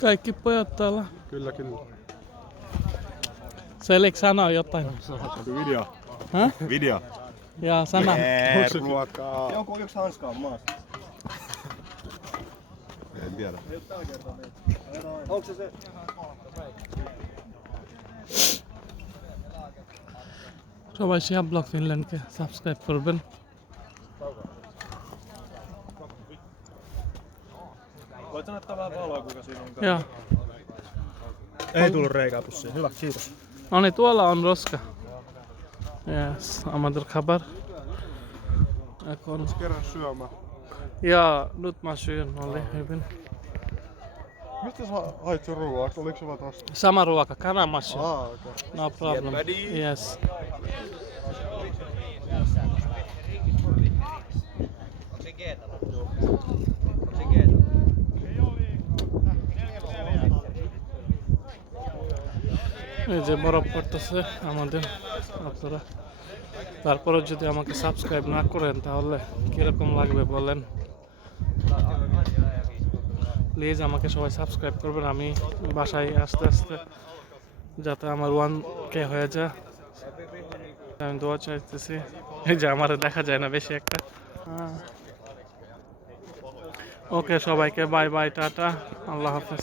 Kaikki pojat täällä. Kyllä, kyllä. Selik sanoo jotain. Video. Häh? Video. Ja sana. Ruokaa. Onko yksi hanskaa maassa? En tiedä. Onko se? সবাই শিহাব ব্লগ ফিনল্যান্ডকে সাবস্ক্রাইব করবেন। Voit sanoa vähän valoa, kuinka siinä on. Joo. Ei tullut reikää pussiin. Hyvä, kiitos. No niin, tuolla on roska. Yes, আমাদের খাবার এখন Kerran syömään. ja nyt mä syön oli hyvin. Mistä sä hait sen ruoan? Oliko se vaan tosta? Sama ruoka, kanamassu. Okei. No problem. Yes. এই যে বরফ পড়তেছে আমাদের আপনারা তারপরে যদি আমাকে সাবস্ক্রাইব না করেন তাহলে কিরকম লাগবে বলেন প্লিজ আমাকে সবাই সাবস্ক্রাইব করবেন আমি বাসায় আস্তে আস্তে যাতে আমার 1K হয়ে যায় আমি দোয়া চাইতেছি এই যে আমার দেখা যায় না বেশি একটা ওকে সবাইকে বাই বাই টাটা আল্লাহ হাফেজ